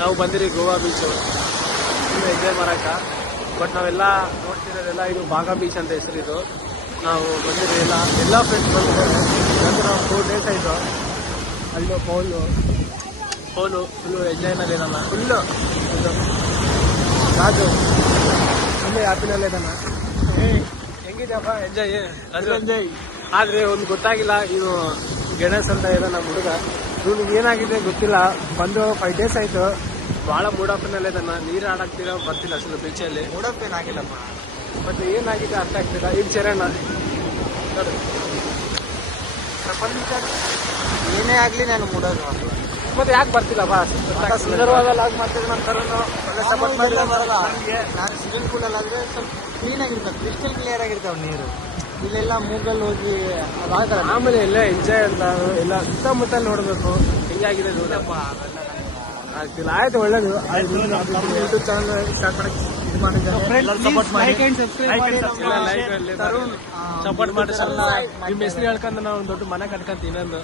ನಾವು ಬಂದಿರಿ ಗೋವಾ ಬೀಚು ಇನ್ನು ಎಂಜಾಯ್ ಮಾಡಕ್ಕ. ಬಟ್ ನಾವೆಲ್ಲ ನೋಡ್ತಿರೋದೆಲ್ಲ ಇದು ಬಾಗಾ ಬೀಚ್ ಅಂತ ಹೆಸರು. ಇದು ನಾವು ಬಂದಿರಿ ಎಲ್ಲ ಫ್ರೆಂಡ್ಸ್ ಬಂದಿದ್ದಾರೆ. ಇವತ್ತು ನಾವು 4 days ಆಯಿತು. ಅಲ್ಲೂ ಫೋನು ಫುಲ್ಲು ಎಂಜಾಯ್ನಲ್ಲಿ ಇದ್ದಾನ. ಫುಲ್ಲು ರಾಜು ಫುಲ್ಲು ಹ್ಯಾಪಿನಲ್ಲೇ ಇದ್ದಾನ. ಹೆಂಗಿದೆಯಪ್ಪ ಎಂಜಾಯ್? ಅದು ಎಂಜಾಯ್. ಆದರೆ ಒಂದು ಗೊತ್ತಾಗಿಲ್ಲ, ಇದು ಗಣೇಶ್ ಅಂತ ಇದೆ ನಮ್ಮ ಹುಡುಗ. ಇವ್ನಿಗೆ ಏನಾಗಿದೆ ಗೊತ್ತಿಲ್ಲ. ಬಂದು 5 days ಆಯಿತು. ಭಾಳ ಮೂಡಪ್ಪನಲ್ಲೇ ಇದ್ದಾನ. ನೀರು ಆಡಾಕ್ತಿರೋ ಬರ್ತಿಲ್ಲ ಅಸಲು ಬೀಚಲ್ಲಿ. ಮೂಡಪ್ಪ ಏನಾಗಿಲ್ಲಪ್ಪ, ಬಟ್ ಏನಾಗಿದೆ ಅರ್ಥ ಆಗ್ತಿಲ್ಲ. ಈಗ ಚರಣ ನೋಡಿ ಪ್ರಪಂಚ ಏನೇ ಆಗಲಿ ನಾನು ಮೂಡೋದು. ಮತ್ತೆ ಯಾಕೆ ಬರ್ತಿಲ್ಲಪ್ಪ? ಸುಂದರವಾದ ಲಾಗ್ ಮಾಡ್ತಿದ್ದೆ ನಂತರ ಒಳ್ಳೆ ಸಪೋರ್ಟ್ ಮಾಡಿಲ್ಲ ಬರಲ್ಲ. ನಾನು ಸ್ವಿಮ್ಮಿಂಗ್ ಪೂಲಲ್ಲಿ ಆದರೆ ಸ್ವಲ್ಪ ಕ್ಲೀನಾಗಿರ್ತದೆ, ಕ್ರಿಸ್ಟಲ್ ಕ್ಲಿಯರ್ ಆಗಿರ್ತಾವೆ ನೀರು. ಇಲ್ಲೆಲ್ಲ ಮೂಗಲ್ಲಿ ಹೋಗಿ ಅದಾಗಲ್ಲ. ಆಮೇಲೆ ಎಲ್ಲ ಎಂಜಾಯ್ ಅಂತ ಎಲ್ಲ ಸುತ್ತಮುತ್ತ ನೋಡಬೇಕು. ಹೆಂಗಾಗಿದೆ ನೋಡಪ್ಪ ಆಗ್ತಿಲ್ಲ. ಆಯ್ತು, ಒಳ್ಳೇದು. ಯೂಟ್ಯೂಬ್ ಚಾನಲ್ ಸ್ಟಾರ್ಟ್ ಮಾಡಕ್ಕೆ ಇದು ಮಾಡಿದ್ದಾರೆ. ಸಪೋರ್ಟ್ ಮಾಡಿ, ಸಪೋರ್ಟ್ ಮಾಡಿ. ನಿಮ್ಮ ಹೆಸರು ಹೇಳ್ಕೊಂಡು ನಾವು ಒಂದು ದೊಡ್ಡ ಮನೆ ಕಟ್ಕೊಂತೀವಿ. ಇನ್ನೊಂದು